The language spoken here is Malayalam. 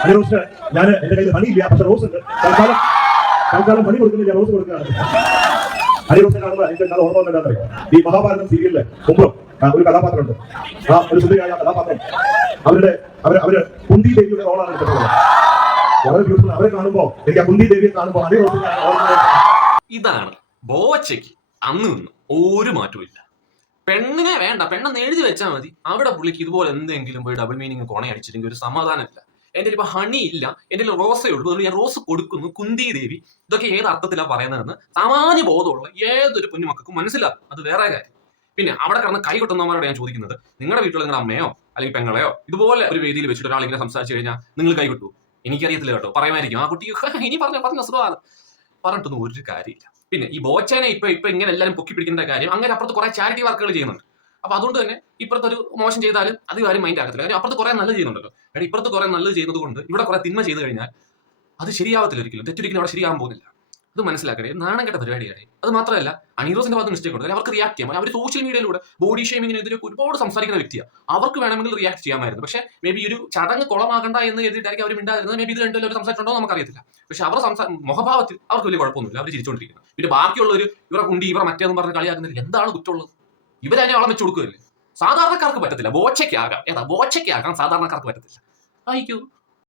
ഹണി റോസിന് ഞാൻ എന്റെ കയ്യിൽ പണിയില്ല. പക്ഷെ റോസ് ഉണ്ട്. തൽക്കാലം തൽക്കാലം പണി കൊടുക്കുന്നില്ല റോസ് കൊടുക്കുകയാണ്. ഹണി റോസിനെ കാണുമ്പോൾ ഓർമ്മ വന്നിട്ടുണ്ടോ ഈ മഹാഭാരതം സീരിയലിൽ ആ, ഒരു കഥാപാത്രമുണ്ട്. ആ ഒരു സുന്ദരിയായ കഥാപാത്രം. അവരുടെ അവർ അവർ കുന്തി ദേവിയുടെ റോളാണ് എടുത്തിട്ടുള്ളത്. വളരെ ബ്യൂട്ടിഫുൾ അവരെ കാണുമ്പോ എനിക്ക് ആ കുന്തി ദേവിയെ കാണുമ്പോൾ ഹണി റോസിനെ ഇതാണ് ബോച്ചയ്ക്ക് അന്ന് നിന്ന് ഒരു മാറ്റവും പെണ്ണിനെ വേണ്ട പെണ്ണെന്ന് എഴുതി വെച്ചാൽ മതി. അവിടെ പുള്ളിക്ക് ഇതുപോലെ എന്തെങ്കിലും പോയി ഡബിൾ മീനിങ് കോണയടിച്ചില്ലെങ്കിൽ ഒരു സമാധാനമില്ല. എന്റെ ഇപ്പൊ ഹണി ഇല്ല എന്റെ റോസേ ഉള്ളൂ അതുകൊണ്ട് ഞാൻ റോസ് കൊടുക്കുന്നു കുന്തി ദേവി ഇതൊക്കെ ഏത് അർത്ഥത്തിലാണ് പറയുന്നതെന്ന് സാമാന്യ ബോധമുള്ള ഏതൊരു കുഞ്ഞുമക്കൾക്കും മനസ്സിലാവും. അത് വേറെ കാര്യം. പിന്നെ അവിടെ കിടന്ന് കൈ കൊട്ടുന്നവരോട് ഞാൻ ചോദിക്കുന്നത്. നിങ്ങളുടെ വീട്ടിൽ നിങ്ങളുടെ അമ്മയോ അല്ലെങ്കിൽ പെങ്ങളെയോ ഇതുപോലെ ഒരു വേദിയിൽ വെച്ചിട്ട് ഒരാൾ ഇങ്ങനെ സംസാരിച്ചു കഴിഞ്ഞാൽ നിങ്ങൾ കൈ കൊട്ടു എനിക്കറിയത്തില്ല കേട്ടോ. പറയുമായിരിക്കും. ആ കുട്ടി ഇനി പറഞ്ഞു പറഞ്ഞ സുഖമാണ്. പറഞ്ഞിട്ടൊന്നും ഒരു കാര്യമില്ല. പിന്നെ ഈ ബോച്ചനെ ഇപ്പൊ ഇപ്പൊ ഇങ്ങനെ എല്ലാവരും പൊക്കി പിടിക്കുന്ന കാര്യം അങ്ങനെ അപ്പുറത്ത് കുറെ ചാരിറ്റി വർക്കുകൾ ചെയ്യുന്നുണ്ട്. അപ്പൊ അതുകൊണ്ട് തന്നെ ഇപ്പുറത്ത് ഒരു മോശം ചെയ്താലും അത് കാര്യം മൈൻഡ് ആകത്തില്ല. കാര്യം അപ്പുറത്ത് കുറെ നല്ലത് ചെയ്യുന്നുണ്ടല്ലോ. കാര്യം ഇപ്പുറത്ത് കുറെ നല്ലത് ചെയ്യുന്നത് കൊണ്ട് ഇവിടെ കുറെ തിന്മ ചെയ്തു കഴിഞ്ഞാൽ അത് ശരിയാവത്തില്ല ഒരിക്കലും. തെറ്റൊരിക്കലും അവിടെ ശരിയാകാൻ പോകുന്നില്ല. അത് മനസ്സിലാക്കണേ. നാണം കെട്ട പരിപാടിയാണ്. അത് മാത്രമല്ല അനീറോസിന്റെ ഭാഗത്ത് മിസ്റ്റേക്ക് ഉണ്ട്. അവർക്ക് റിയാക്ട് ചെയ്യാം അവർ സോഷ്യൽ മീഡിയയിലൂടെ ബോഡി ഷേമിങ്ങിനെതിരെ ഒരുപാട് സംസാരിക്കുന്ന വ്യക്തിയാണ് അവർക്ക് വേണമെങ്കിൽ റിയാക്ട് ചെയ്യാമായിരുന്നു. പക്ഷേ മേ ബി ഒരു ചടങ്ങ് കുളമാകണ്ട എന്ന് എഴുതിയിട്ടായിരിക്കും അവർ മിണ്ടായിരുന്നത് മേ ബി ഇത് രണ്ടുപേരും അവർ സംസാരിച്ചിട്ടുണ്ടോ നമുക്കറിയത്തില്ല. പക്ഷേ അവർ സംസാ മുഖഭാവത്തിൽ അവർക്ക് വലിയ കുഴപ്പമൊന്നുമില്ല. അവർ ചിരിച്ചുകൊണ്ടിരിക്കുന്നു പിന്നെ ബാക്കിയുള്ളവർ ഇവരെ കുണ്ടി ഇവരെ മറ്റേന്ന് പറഞ്ഞ് കളിയാക്കുന്നില്ല എന്താണ് കുറ്റമുള്ളത്? ഇവരതിനെ വളം വെച്ച് കൊടുക്കുകയല്ലേ സാധാരണക്കാർക്ക് പറ്റത്തില്ല. ബോച്ചയ്ക്കാകാം. ഏതാ? ബോച്ചയ്ക്കാകാം സാധാരണക്കാർക്ക് പറ്റത്തില്ല. ആയിക്കോ